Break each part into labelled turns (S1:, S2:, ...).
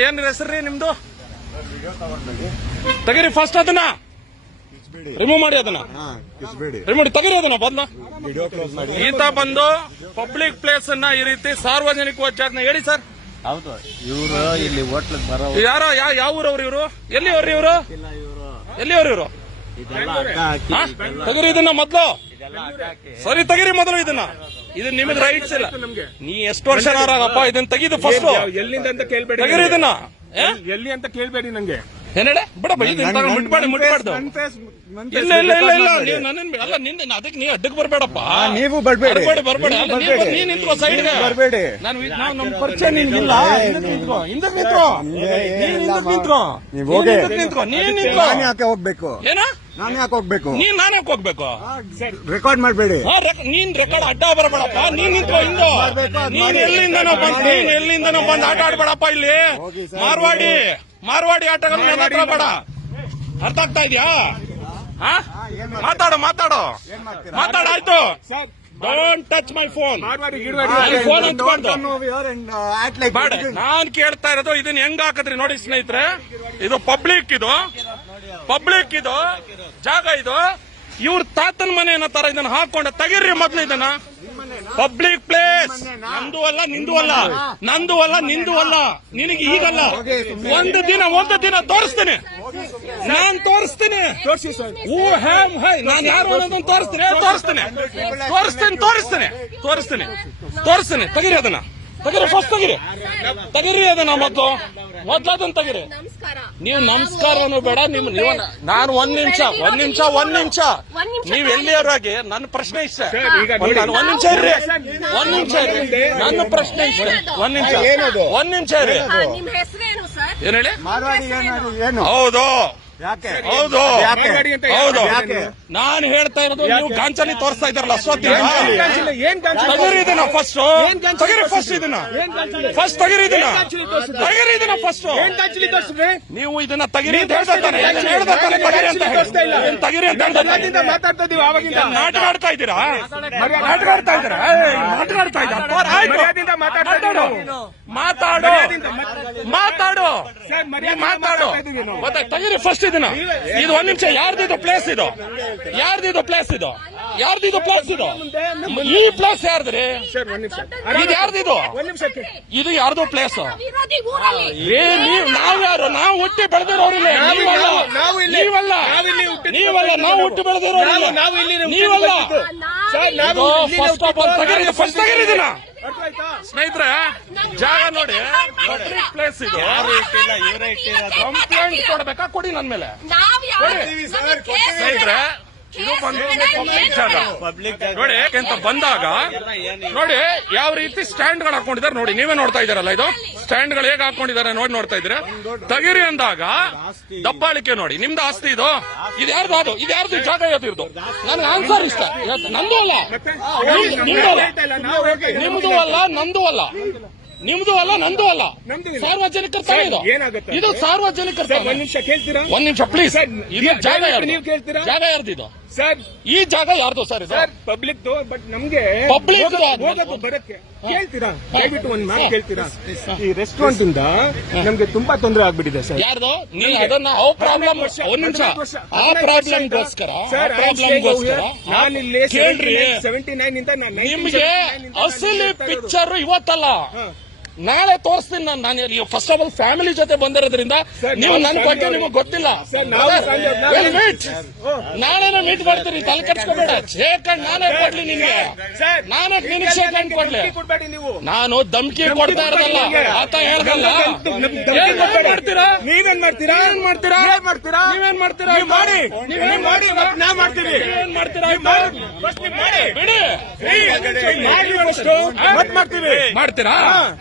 S1: ಏನ್ ರೀ ನಿಮ್ದು? ತೆಗೀರಿ ಫಸ್ಟ್ ಅದನ್ನ. ರಿಮೂವ್ ಮಾಡಿ ಅದನ್ನ. ರಿಮೂವ್ ಮಾಡಿ ತೆಗೀರಿ ಅದನ್ನ ಬಂದ. ಈತ ಬಂದು ಪಬ್ಲಿಕ್ ಪ್ಲೇಸ್ ಅನ್ನ ಈ ರೀತಿ ಸಾರ್ವಜನಿಕ ಜಾಗನ ಹೇಳಿ ಸರ್
S2: ಹೌದು ಇವರು ಇಲ್ಲಿ ಹೋಟ್ಲಿಗೆ ಬರೋ
S1: ಯಾರೋ ಯಾವ ಊರವ್ರು ಇವರು? ಎಲ್ಲಿ ಅವ್ರಿ ಇವರು? ಎಲ್ಲಿ ಅವ್ರು ಇವರು ತೆಗೀರಿ ಇದನ್ನ ಮೊದ್ಲು. ಸರಿ ತೆಗೀರಿ ಮೊದಲು ಇದನ್ನ. ಇದು ನಿಮಗೆ ರೈಟ್ಸ್ ಇಲ್ಲ. ನೀ ಎಷ್ಟು ವರ್ಷ ನಾರಾಗಪ್ಪ ಇದನ್ನ ತೆಗಿದು ಫಸ್ಟ್
S3: ಎಲ್ಲಿಂದ ಅಂತ ಕೇಳ್ಬೇಡಿ
S1: ತೆಗೀರಿ ಇದನ್ನ. ಏ?
S3: ಎಲ್ಲಿ ಅಂತ ಕೇಳ್ಬೇಡಿ ನಂಗೆ.
S1: ಏನ್ ಹೇಳಿ ಬಿಡಪ್ಪ ಮುಟ್ಬೇಡಿ ಮುಟ್ಬಾರ್ದು ಇಲ್ಲ ಇಲ್ಲ ಇಲ್ಲ ಇಲ್ಲ ನೀವು ನನ್ನ ಅಲ್ಲ ನಿಂದ ಅದಕ್ಕೆ ನೀ ಅಡ್ಡಕ್ಕೆ ಬರ್ಬೇಡಪ್ಪ.
S4: ನೀವು ಬರ್ಬೇಡಿ.
S1: ಬರ್ಬೇಡಿ ಬರ್ಬೇಡಿ. ಅಲ್ಲ, ನೀ
S4: ಬರ್ಬೇಡಿ.
S1: ಬರ್- ನಿಂತ್ಕೋ ಸೈಡ್ಗೆ
S4: ಬರ್ಬೇಡಿ.
S1: ನಾನು ಇದ್- ನಾವು ನಮ್ಮ ಪರಿಚಯ ನಿನ್ಗಿಲ್ಲ ಹಿಂದಕ್ಕೆ ನಿಂತ್ಕೋ. ಹಿಂದಕ್ಕೆ ನಿಂತ್ಕೋ.
S4: ನಿಮ್ಗೆ
S1: ನೀನ್
S4: ಏನಿಲ್ಲ
S1: ಹಿಂದಕ್ಕೆ ನಿಂತ್ಕೋ.
S4: ನೀವು
S1: ನೀನ್
S4: ಹೋಗಿ.
S1: ಹಿಂದಕ್ಕೆ ನಿಂತ್ಕೋ. ನೀನ್ ನಿಂತ್ಕೋ.
S4: ನಾನು ಯಾಕೆ ಹೋಗ್ಬೇಕು?
S1: ಏನ?
S4: ನಾನು ಯಾಕೆ ಹೋಗ್ಬೇಕು?
S1: ನೀನ್ ನಾನು ಯಾಕೆ ಹೋಗ್ಬೇಕು?
S4: ರೆಕಾರ್ಡ್ ಮಾಡಬೇಡಿ.
S1: ರೆಕ್- ನೀನ್ ರೆಕಾರ್ಡ್ ಅಡ್ಡ ಬರಬೇಡಪ್ಪ. ನೀನ್ ನಿಂತ್ಕೋ ಹಿಂದೆ
S4: ಮಾಡ್ಬೇಕು, ಅದ್
S1: ನೀನ್
S4: ಮಾಡಿ.
S1: ಎಲ್ಲಿಂದನೋ ಬಂದ್ ನೀನ್ ಎಲ್ಲಿಂದನೋ ಬಂದ್ ಆಟ ಆಡ್ಬೇಡಪ್ಪ ಇಲ್ಲಿ.
S4: ಹೋಗಿ ಸರ್,
S1: ಮಾರ್ವಾಡಿ. ಮಾರ್ವಾಡಿ ಆಟಗಳು ನನ್ನ ಹತ್ರ ಬೇಡ. ಅರ್ಥ ಆಗ್ತಾ ಇದೆಯಾ? ಮಾತಾಡು ಮಾತಾಡು.
S4: ಏನ್ ಮಾಡ್ತೀರಾ?
S1: ಮಾತಾಡ ಆಯ್ತು. ಡೋಂಟ್ ಟಚ್ ಮೈ ಫೋನ್
S3: ಮಾರ್ವಾಡಿ
S4: Ah,
S3: ಗಿಡವಾಡಿ
S1: ನನ್ನ ಫೋನ್
S4: don't
S1: ಹಂಚ್ಬಾರ್ದು.
S4: come over here and, uh, act
S1: ಬೇಡ. ನಾನ್ ಕೇಳ್ತಾ ಇರೋದು ಇದನ್ನ ಹೆಂಗ್ ಹಾಕದ್ರಿ? ನೋಡಿ ಸ್ನೇಹಿತರೆ. ಇದು ಪಬ್ಲಿಕ್ ಇದು. ಪಬ್ಲಿಕ್ ಇದು. ಜಾಗ ಇದು. ಇವ್ರ ತಾತನ ಮನೆ ಏನೋ ತರ ಇದನ್ನ ಹಾಕೊಂಡ. ತಗಿರ್ರಿ ಮೊದ್ಲು ಇದನ್ನ. ಪಬ್ಲಿಕ್ ಪ್ಲೇಸ್ ನಂದು ಅಲ್ಲ, ನಿಂದು ಅಲ್ಲ. ನಂದು ಅಲ್ಲ, ನಿಂದು ಅಲ್ಲ. ನಿನಗೆ ಈಗಲ್ಲ. ಒಂದು ದಿನ ಒಂದು ದಿನ ತೋರಿಸ್ತೀನಿ. ನಾನ್ ತೋರಿಸ್ತೀನಿ. ಹೂ ಹ್ಯಾಮ್ ಹೈ, ನಾನು ಯಾರು ಅನ್ನೋದನ್ನ ತೋರಿಸ್ತೇನೆ. ತೋರಿಸ್ತೇನೆ. ತೋರಿಸ್ತೀನಿ ತೋರಿಸ್ತೇನೆ. ತೋರಿಸ್ತೀನಿ. ತೋರಿಸ್ತೇನೆ. ತೆಗೀರಿ ಅದನ್ನ. ತೆಗೀರಿ ಫಸ್ಟ್ ತೆಗೀರಿ. ತೆಗೀರಿ ಅದನ್ನ ಮೊದ್ಲು. ಮೊದ್ಲು ತೆಗಿರಿ
S5: ನಮಸ್ಕಾರ.
S1: ನೀವು ನಮಸ್ಕಾರನು ಬೇಡ ನಿಮ್ ನೀವು ನಾನು ಒಂದ್ ನಿಮಿಷ ಒಂದ್ ನಿಮಿಷ ಒಂದ್ ನಿಮಿಷ. ನೀವು ಎಲ್ಲಿಯವರಾಗಿ ನನ್ನ ಪ್ರಶ್ನೆ ಇಷ್ಟ.
S3: ಈಗ
S1: ಒಂದ್ ನಾನು ಒಂದ್ ನಿಮಿಷ ಇರ್ರಿ ಒಂದ್ ನಿಮಿಷ ಇರ್ರಿ ನನ್ನ ಪ್ರಶ್ನೆ ಇಷ್ಟ. ಒಂದ್ ನಿಮಿಷ
S4: ಏನದು?
S1: ಒಂದ್ ನಿಮಿಷ ಇರ್ರಿ ಏನ್ ಹೇಳಿ? ಹೌದು.
S4: ಯಾಕೆ?
S1: ಹೌದು.
S4: ಯಾಕೆ?
S1: ಹೌದು. ನಾನು ಹೇಳ್ತಾ ಇರೋದು ನೀವು ಗಾಂಚಲಿ ತೋರಿಸ್ತಾ ಇದ್ದಾರಲ್ಲ
S3: ಗಾಂಚಿಲಿ
S1: ತಗಿರಿ ಇದನ್ನ ಫಸ್ಟ್ ತಗಿರಿ ಫಸ್ಟ್ ಇದನ್ನ. ಫಸ್ಟ್ ತಗಿರಿ ಇದನ್ನ. ತಗಿರಿ ಇದನ್ನ ಫಸ್ಟ್ ನೀವು ಇದನ್ನ ತಗಿರಿ ಅಂತ ಹೇಳ್ತಾ ಇದ್ದಾನೆ. ಇದನ್ನ ಹೇಳ್ತಾ ತಗಿರಿ ಅಂತ ತಗಿರಿ ಅಂತ.
S3: ಮಾತಾಡ್ತಾ ಇದೀವಿ ಆವಾಗಿಂದ.
S1: ನಾಟಕ ಆಡ್ತಾ ಇದ್ದೀರಾ ನಾಟಕ ಆಡ್ತಾ ಇದ್ದೀರಾ ನಾಟಕ ಆಡ್ತಾ ಇದ್ದೀರಾ
S3: ಮಾತಾಡ್ತಾ
S1: ಮಾತಾಡು. ಮಾತಾಡು. ಮಾತಾಡು. ಮತ್ತೆ ತೆಗೀರಿ ಫಸ್ಟ್ ಇದನ್ನ. ಇದು ಒಂದ್ ನಿಮಿಷ. ಯಾರ್ದಿದು ಪ್ಲೇಸ್ ಇದು? ಯಾರ್ದಿದು ಪ್ಲೇಸ್ ಇದು? ಯಾರ್ದಿದು ಪ್ಲೇಸ್ ಇದು? ಈ ಪ್ಲೇಸ್ ಯಾರ್ದ್ರಿ?
S3: ಸರ್ ಒಂದ್ ನಿಮಿಷ.
S1: ಇದು ಯಾರ್ದಿದು?
S3: ಒಂದ್ ನಿಮಿಷಕ್ಕೆ
S1: ಇದು ಯಾರ್ದು ಪ್ಲೇಸ್
S5: ವಿರೋಧಿ ಊರಲ್ಲಿ.
S1: ಏ ನೀವ್ ನಾವ್ ಯಾರು? ನಾವು ಹುಟ್ಟಿ ಬೆಳೆದಿರೋರಿಲ್ಲ.
S3: ನಾವು-
S1: ನೀವಲ್ಲ.
S3: ನಾವು- ನಾವು
S1: ನೀವಲ್ಲ. ನಾವು ಹುಟ್ಟಿ ಬೆಳೆದಿರೋರಿಲ್ಲ.
S3: ನಾವು- ನಾವು ಇಲ್ಲಿ
S1: ನೀವಲ್ಲ.
S3: ಬೆಳೆದಿದ್ದು. ಸರ್, ನಾವು ಇಲ್ಲಿ
S1: ಫಸ್ಟ್ ಆಫ್ ಆಲ್ ತಗಿರಿ ಫಸ್ಟ್ ತಗಿರಿದಿನ
S3: ಅರ್ಥ ಆಯ್ತಾ
S1: ಸ್ನೇಹಿತರೆ ಜಾಗ ನೋಡಿ. ಪಬ್ಲಿಕ್ ಪ್ಲೇಸ್ ಇದು.
S2: ಯಾರು ಇಟ್ಟಿಲ್ಲ ಇವರೇ ಇಟ್ಟಿರೋದು.
S1: ಕಂಪ್ಲೇಂಟ್ ಕೊಡ್ಬೇಕಾ? ಕೊಡಿ ನನ್ ಮೇಲೆ. ಸ್ನೇಹಿತರೆ ಇದು ಬಂದು ಪಬ್ಲಿಕ್ ಜಾಗ. ನೋಡಿ ಯಾಕೆಂತ ಬಂದಾಗ ನೋಡಿ ಯಾವ ರೀತಿ ಸ್ಟ್ಯಾಂಡ್ಗಳು ಹಾಕೊಂಡಿದ್ದಾರೆ ನೋಡಿ ನೀವೇ ನೋಡ್ತಾ ಇದಾರಲ್ಲ ಇದು? ಸ್ಟ್ಯಾಂಡ್ಗಳು ಹೇಗೆ ಹಾಕೊಂಡಿದ್ದಾರೆ ನೋಡಿ ನೋಡ್ತಾ ಇದ್ರೆ ತಗಿರಿ ಅಂದಾಗ ದಬ್ಬಾಳಿಕೆ ನೋಡಿ ನಿಮ್ದು ಆಸ್ತಿ ಇದು? ಇದು ಯಾರ್ದು ಅದು? ಇದು ಯಾರ್ದು ಜಾಗ ಯಾವ್ದು ನನ್ಗೆ ಆನ್ಸರ್ ಇಷ್ಟ. ನಂದು ಅಲ್ಲ. ನಿಮ್ದು- ಅಲ್ಲ. ನಂದು ಅಲ್ಲ. ನಿಮ್ದು ಅಲ್ಲ ನಂದು ಅಲ್ಲ. ಸಾರ್ವಜನಿಕರ ತಾನೇ ಇದು
S3: ಏನಾಗುತ್ತೆ?
S1: ಇದು ಸಾರ್ವಜನಿಕರ.
S3: ಒಂದ್ ನಿಮಿಷ ಕೇಳ್ತೀರಾ?
S1: ಒಂದ್ ನಿಮಿಷ ಪ್ಲೀಸ್ ಇದು ಜಾಗ ಯಾರ್ದು?
S3: ನೀವು ಕೇಳ್ತೀರಾ?
S1: ಜಾಗ ಯಾರ್ದು ಇದು?
S3: ಸರ್
S1: ಈ ಜಾಗ ಯಾರ್ದು ಸರ್ ಇದು?
S3: ಸರ್ ಪಬ್ಲಿಕ್ ಬಟ್ ನಮ್ಗೆ
S1: ಪಬ್ಲಿಕ್
S3: ಹೋಗೋದು- ಹೋಗೋದು ಬರಕ್ಕೆ ಕೇಳ್ತೀರಾ? ದಯವಿಟ್ಟು ಒಂದ್ ಮಾತು ಕೇಳ್ತೀರಾ? ಈ ರೆಸ್ಟೋರೆಂಟ್ ಇಂದ ನಮ್ಗೆ ತುಂಬಾ ತೊಂದರೆ ಆಗ್ಬಿಟ್ಟಿದೆ ಸರ್
S1: ಯಾರ್ದು? ನೀವು ಅದನ್ನ ಅವ್ ಪ್ರಾಬ್ಲಮ್ ಒಂದ್ ನಿಮಿಷ. ಆ ಪ್ರಾಬ್ಲಮ್ಗೋಸ್ಕರ ಆ
S3: ಸರ್
S1: ಪ್ರಾಬ್ಲಮ್ಗೋಸ್ಕರ
S3: ನಾನಿಲ್ಲಿ
S1: ಕೇಳ್ರಿ.
S3: ಸೆವೆಂಟಿ ನೈನ್ ಇಂದ ನಾನು
S1: ನಿಮ್ಗೆ ಅಸಲಿ ಪಿಕ್ಚರ್ ಇವತ್ತಲ್ಲ. ನಾಳೆ ತೋರಿಸ್ತೀನಿ ನಾನು ನಾನು ಫಸ್ಟ್ ಆಫ್ ಆಲ್ ಫ್ಯಾಮಿಲಿ ಜೊತೆ ಬಂದಿರೋದ್ರಿಂದ ನೀವು
S3: ನನ್
S1: ನನ್ನ ಬಗ್ಗೆ ನಿಮಗೆ ಗೊತ್ತಿಲ್ಲ. ನಾಳೆನೇ ಮೀಟ್ ಮಾಡ್ತೀನಿ ತಲೆ ಕಟ್ಸ್ಕೋಬೇಡ ಶೇಕ್ ಹ್ಯಾಂಡ್ ನಾನೇ ಕೊಡ್ಲಿ
S3: ನಿಮ್ಗೆ.
S1: ನಾನೇ ನಿನಗೆ ಶೇಕ್ ಹ್ಯಾಂಡ್ ಕೊಡ್ಲಿ. ನಾನು ಧಮ್ಕಿ ಕೊಡ್ತಾ ಇರೋದಲ್ಲ ಆತ ಹೇಳ್ದಲ್ಲ. ಮಾಡ್ತೀರಾ?
S3: ನೀವೇನ್ ಮಾಡ್ತೀರಾ?
S1: ಏನ್ ಮಾಡ್ತೀರಾ?
S3: ಏನ್ ಮಾಡ್ತೀರಾ?
S1: ನೀವೇನ್ ಮಾಡ್ತೀರಾ?
S3: ಮಾಡಿ. ನೀವೇನ್ ಮಾಡಿ ನಾವ್ ಮಾಡ್ತೀವಿ.
S1: ಏನ್ ಮಾಡ್ತೀರಾ? ಬಿಡಿ.
S3: ಮಾಡಿ ಮಾಡ್ತೀವಿ.
S1: ಮಾಡ್ತೀರಾ?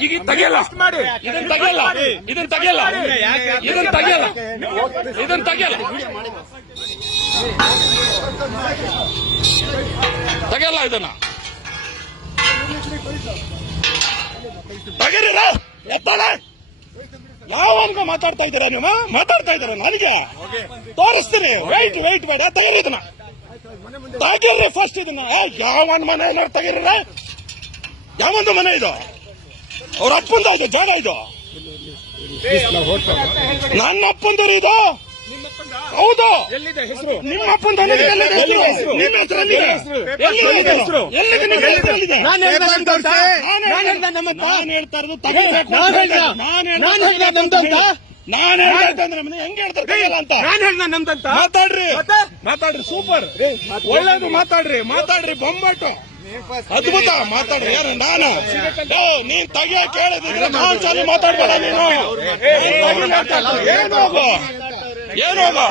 S1: ಈಗ ತೆಗಿಯಲ್ಲ.
S3: ಇದನ್ನ ಮಾಡಿ.
S1: ಇದನ್ನ ತೆಗೆಯಲ್ಲ. ಇದನ್ನ ತೆಗೆಯಲ್ಲ. ಇದನ್ನ ತೆಗೆಯಲ್ಲ. ತೆಗೆಯಲ್ಲ ತೆಗಿಯಲ್ಲ ತೆಗಿಯಲ್ಲ ಇದನ್ನ. ತೆಗೀರಿರ ಎತ್ತಾಳೆ ಯಾವನ್ಗ ಮಾತಾಡ್ತಾ ಇದ್ದೀರಾ ನೀವು ಮಾತಾಡ್ತಾ ಇದ್ದೀರಾ ನನಗೆ? ತೋರಿಸ್ತೀನಿ. ವೈಟ್ ವೈಟ್ ಬೇಡ ತೆಗೀರಿ ಇದನ್ನ. ತೆಗೀರಿ ಫಸ್ಟ್ ಇದನ್ನ. ಯಾವ ಮನೆ ತೆಗೀರಿರ ಯಾವೊಂದು ಮನೆ ಇದು? ಅವ್ರ ಅಪ್ಪಂದ ಇದು ಜಾಗ ಇದು. ನನ್ನ ಅಪ್ಪಂದರು ಇದು. ಹೌದು. ನಿಮ್ಮ ಅಪ್ಪಂದ? ನಿಮ್ಮ ಹೆಸರಲ್ಲಿ
S4: ನಾನು
S1: ಹೇಳ್ತಾ ಇರೋದು ತೆಗಿಬೇಕು
S4: ನಾನು.
S1: ನಾನು ಹೆಂಗ್ ಹೇಳ್ತಾರೆ ಅಂತ?
S3: ನಾನು ಹೇಳ್ದ ನಮ್ದಂತ
S1: ಮಾತಾಡ್ರಿ? ಮಾತಾಡ್ರಿ ಸೂಪರ್. ಒಳ್ಳೇದು ಮಾತಾಡ್ರಿ ಮಾತಾಡ್ರಿ ಬೊಂಬಾಟು. ಅದ್ಭುತ ಮಾತಾಡ್ರಿ, ಯಾರು? ನಾನು. ನೀನ್ ತೆಗಿಯ ಕೇಳಿದ್ರೆ ನಾನ್ ಸಾಲಿ ಮಾತಾಡ್ಬೇಡ ನೀನು. ಏನೋಗು ಏನೋಗು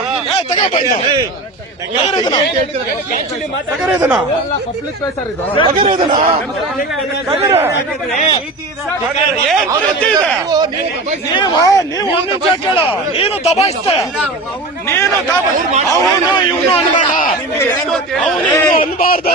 S1: ನೀವು ಕೇಳ. ನೀನು ದಬಾಯಿಸ್ತೆ ನೀನು ಅವನು ಇವನು ಅನ್ಬೇಡ. ಅವನು ಅನ್ಬಾರ್ದು.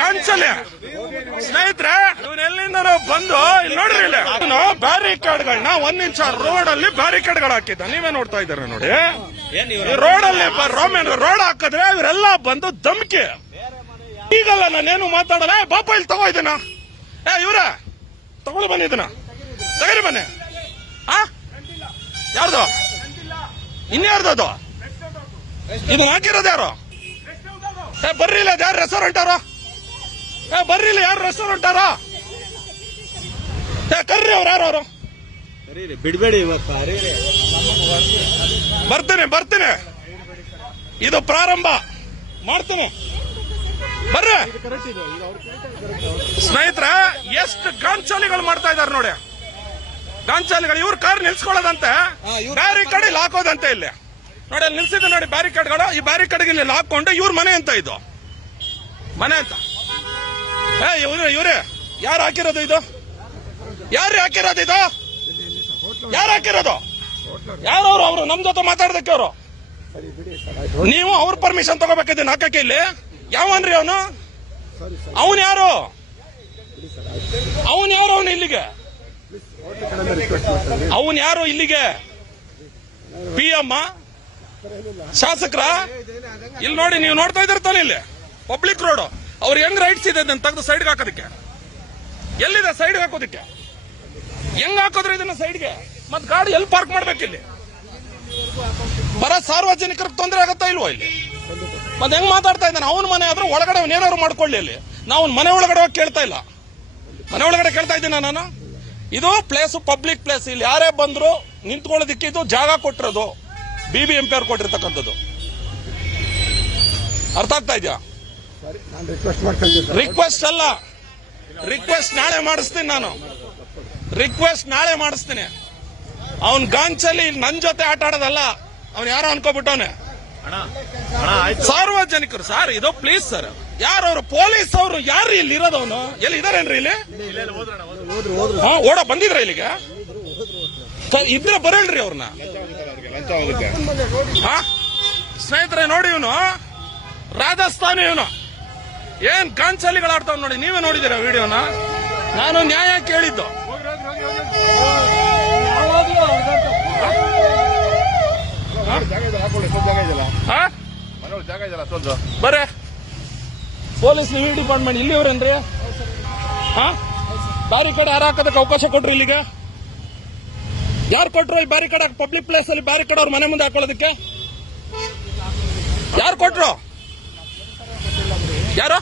S1: ಗಂಚಲೆ ಸ್ನೇಹಿತರೆ ಇವನ್ ಎಲ್ಲಿಂದ ಬಂದು ಇಲ್ಲಿ ನೋಡ್ರಿ ಇಲ್ಲಿ. ಅವನು ಬ್ಯಾರಿಕೇಡ್ಗಳನ್ನ ಒಂದ್ ಇಂಚ ರೋಡ್ ಅಲ್ಲಿ ಬ್ಯಾರಿಕೇಡ್ಗಳು ಹಾಕಿದ್ದ. ನೀವೇ ನೋಡ್ತಾ ಇದ್ದಾರೆ ನೋಡಿ? ರೋಡ್ ಅಲ್ಲಿ ರೋಮನ್ ರೋಡ್ ಹಾಕಿದ್ರೆ ಇವರೆಲ್ಲ ಬಂದು ಧಮ್ಕಿ. ಈಗಲ್ಲ ನಾನೇನು ಮಾತಾಡಲ್ಲ. ಬಾಪ ಇಲ್ಲಿ ತಗೋ ಇದನ್ನ. ಏ ಇವ್ರ ತಗೊಂಡು ಬನ್ನಿ ಇದನ್ನ. ತಗರಿ ಬನ್ನಿ. ಆ? ಯಾರ್ದು? ಇನ್ಯಾರ್ದು ಅದು? ಇದು ಹಾಕಿರೋದು ಯಾರು? ಬರ್ರಿ ಇಲ್ಲ ಯಾರು ರೆಸ್ಟೋರೆಂಟ್ ಯಾರು ಏ ಬರ್ರಿ ಯಾರು ರೆಸ್ಟೋರೆಂಟ್ ಅರ ಕರ್ರಿ ಅವ್ರು ಯಾರು ಅವರು?
S2: ಬಿಡ್ಬೇಡಿ
S1: ಬರ್ತೇನೆ ಬರ್ತೇನೆ. ಇದು ಪ್ರಾರಂಭ. ಮಾಡ್ತೇನೆ. ಬರ್ರಿ. ಸ್ನೇಹಿತರ ಎಷ್ಟು ಗಾಂಚಾಲಿಗಳು ಮಾಡ್ತಾ ಇದಾರೆ ನೋಡಿ. ಗಾಂಚಾಲಿಗಳು ಇವ್ರ ಕಾರ್ ನಿಲ್ಸ್ಕೊಳ್ಳೋದಂತೆ ಬ್ಯಾರಿಕೇಡ್ ಇಲ್ಲಿ ಹಾಕೋದಂತೆ ಇಲ್ಲಿ. ನೋಡಿ ಅಲ್ಲಿ ನಿಲ್ಸಿದ್ದು ನೋಡಿ ಬ್ಯಾರಿಕೇಡ್ಗಳು ಈ ಬ್ಯಾರಿಕೇಡ್ಗೆ ಇಲ್ಲಿ ಹಾಕೊಂಡು ಇವ್ರ ಮನೆ ಅಂತ ಇದು. ಮನೆ ಅಂತ. ಇವ್ರೆ ಇವ್ರೆ, ಯಾರು ಹಾಕಿರೋದು ಇದು? ಯಾರು ಹಾಕಿರೋದು ಇದು? ಯಾರು ಹಾಕಿರೋದು? ಯಾರವ್ರು ಅವರು? ನಮ್ ಜೊತೆ ಮಾತಾಡ್ದಕ್ಕೆ ಅವರು? ನೀವು ಅವ್ರ ಪರ್ಮಿಷನ್ ತಗೋಬೇಕಿದ್ದೀನಿ ಹಾಕಕ್ಕೆ ಇಲ್ಲಿ. ಯಾವನ್ರಿ ಅವನು? ಅವನ್ ಯಾರು? ಅವನ್ ಯಾರು ಅವನು ಇಲ್ಲಿಗೆ? ಅವನ್ ಯಾರು ಇಲ್ಲಿಗೆ? ಪಿ ಎಮ್ಮ ಶಾಸಕರ? ಇಲ್ಲಿ ನೋಡಿ, ನೀವು ನೋಡ್ತಾ ಇದ್ದೀರ ತಾನೆ ಇಲ್ಲಿ? ಪಬ್ಲಿಕ್ ರೋಡ್ ಅವ್ರು ಹೆಂಗ್ ರೈಟ್ಸ್ ಇದೆ ಅದನ್ನ ತೆಗೆದು ಸೈಡ್ಗೆ ಹಾಕೋದಕ್ಕೆ? ಎಲ್ಲಿದೆ ಸೈಡ್ಗೆ ಹಾಕೋದಕ್ಕೆ? ಹೆಂಗ್ ಹಾಕೋದ್ರೆ ಇದನ್ನ ಸೈಡ್ಗೆ ಮತ್ ಗಾಡಿ ಎಲ್ಲಿ ಪಾರ್ಕ್ ಮಾಡ್ಬೇಕಿಲ್ಲಿ ಬರ ಸಾರ್ವಜನಿಕರಿಗೆ ತೊಂದರೆ ಆಗತ್ತಾ ಇಲ್ವಾ ಇಲ್ಲಿ? ಮತ್ತೆ ಹೆಂಗ್ ಮಾತಾಡ್ತಾ ಇದ್ದಾನೆ? ಅವನ ಮನೆ ಆದ್ರೆ ಒಳಗಡೆ ಏನಾದ್ರು ಮಾಡ್ಕೊಳ್ಳಿ ಅಲ್ಲಿ. ನಾವು ಮನೆ ಒಳಗಡೆ ಹೋಗಿ ಕೇಳ್ತಾ ಇಲ್ಲ. ಮನೆ ಒಳಗಡೆ ಕೇಳ್ತಾ ಇದ್ದೀನಿ ನಾನು? ಇದು ಪ್ಲೇಸ್ ಪಬ್ಲಿಕ್ ಪ್ಲೇಸ್ ಇಲ್ಲಿ ಯಾರೇ ಬಂದ್ರು ನಿಂತ್ಕೊಳ್ಳೋದಿಕ್ಕೆ ಇದು ಜಾಗ ಕೊಟ್ಟಿರೋದು. ಬಿ ಬಿ ಎಂ ಅವ್ರು ಕೊಟ್ಟಿರ್ತಕ್ಕಂಥದ್ದು. ಅರ್ಥ ಆಗ್ತಾ ಇದೆಯಾ?
S4: ರಿಕ್ವೆಸ್ಟ್
S1: ಅಲ್ಲ. ರಿಕ್ವೆಸ್ಟ್ ನಾಳೆ ಮಾಡಿಸ್ತೀನಿ ನಾನು. ರಿಕ್ವೆಸ್ಟ್ ನಾಳೆ ಮಾಡಿಸ್ತೀನಿ. ಅವನ್ ಗಾಂಚಲ್ಲಿ ನನ್ ಜೊತೆ ಆಟ ಆಡೋದಲ್ಲ, ಅವ್ನು ಯಾರೋ ಅನ್ಕೋಬಿಟ್ಟವನೆ. ಸಾರ್ವಜನಿಕರು, ಸರ್, ಇದು ಪ್ಲೀಸ್ ಸರ್ ಯಾರು ಅವರು? ಪೊಲೀಸ್ ಅವರು ಯಾರು ಇಲ್ಲಿ ಇರೋದವನು ಎಲ್ಲಿ ಇದಾರೇನ್ರಿ ಇಲ್ಲಿ? ಓಡ, ಬಂದಿದ್ರ ಇಲ್ಲಿಗೆ? ಇದ್ರೆ ಬರಲ್ರಿ ಅವ್ರನ್ನ ಸ್ನೇಹಿತರೆ, ನೋಡಿ ಇವನು. ರಾಜಸ್ಥಾನಿ ಇವನು. ಏನ್ ಗಾಂಚಲಿಗಳು ಆಡ್ತಾವ್ ನೋಡಿ, ನೀವೇ ನೋಡಿದಿರ ವಿಡಿಯೋನ? ನಾನು ನ್ಯಾಯ ಕೇಳಿದ್ದು. ಬರೇ. ಪೊಲೀಸ್ ನೀವು ಡಿಪಾರ್ಟ್ಮೆಂಟ್ ಇಲ್ಲಿವ್ರೇನ್ರಿ ಹಾ? ಬ್ಯಾರಿಕೇಡ್ ಯಾರು ಹಾಕೋದಕ್ಕೆ ಅವಕಾಶ ಕೊಟ್ರು ಇಲ್ಲಿಗೆ? ಯಾರು ಕೊಟ್ರು ಈ ಬ್ಯಾರಿಕೇಡ್ ಪಬ್ಲಿಕ್ ಪ್ಲೇಸ್ ಅಲ್ಲಿ ಬ್ಯಾರಿಕೇಡ್ ಅವ್ರ ಮನೆ ಮುಂದೆ ಹಾಕೊಳ್ಳೋದಕ್ಕೆ? ಯಾರು ಕೊಟ್ರು? ಯಾರು?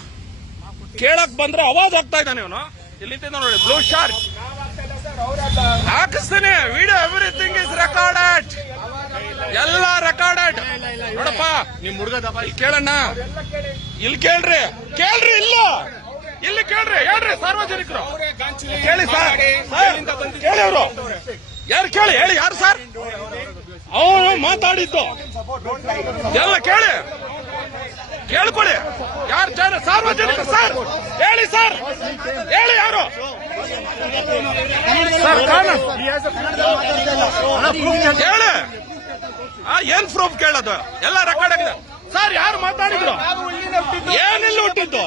S1: ಕೇಳಕ್ ಬಂದ್ರೆ ಅವಾಜ್ ಆಗ್ತಾ ಇದ್ದಾನೆ ಇವನು. ಇಲ್ಲಿ ನೋಡಿ ಬ್ಲೂ ಶಾರ್ಕ್ ಹಾಕಿಸ್ತೀನಿ. ವಿಡಿಯೋ ಎವ್ರಿಥಿಂಗ್ ಇಸ್ ರೆಕಾರ್ಡೆಡ್ ಎಲ್ಲ ರೆಕಾರ್ಡೆಡ್ ನೋಡಪ್ಪ
S2: ನಿಮ್ ಹುಡುಗದಪ್ಪ
S1: ಇಲ್ಲಿ ಕೇಳಣ್ಣ. ಇಲ್ಲಿ ಕೇಳ್ರಿ. ಕೇಳ್ರಿ ಇಲ್ಲ. ಇಲ್ಲಿ ಕೇಳ್ರಿ ಹೇಳ್ರಿ ಸಾರ್ವಜನಿಕರು. ಕೇಳಿ ಸರ್, ಕೇಳಿ ಅವರು. ಯಾರು ಕೇಳಿ? ಹೇಳಿ ಯಾರು ಸರ್? ಅವನು ಮಾತಾಡಿದ್ದು. ಎಲ್ಲ ಕೇಳಿ. ಕೇಳ್ಕೊಳ್ಳಿ. ಯಾರು ಜನ? ಸಾರ್ವಜನಿಕ ಸರ್. ಹೇಳಿ ಸರ್. ಹೇಳಿ ಯಾರು? ಸರ್ ಹೇಳಿ. ಏನ್ ಪ್ರೂಫ್ ಕೇಳೋದು? ಎಲ್ಲ ರೆಕಾರ್ಡ್ ಆಗಿದೆ. ಸರ್, ಯಾರು ಮಾತಾಡಿದ್ರು? ಏನಿಲ್ಲ ಹುಟ್ಟಿದ್ದು.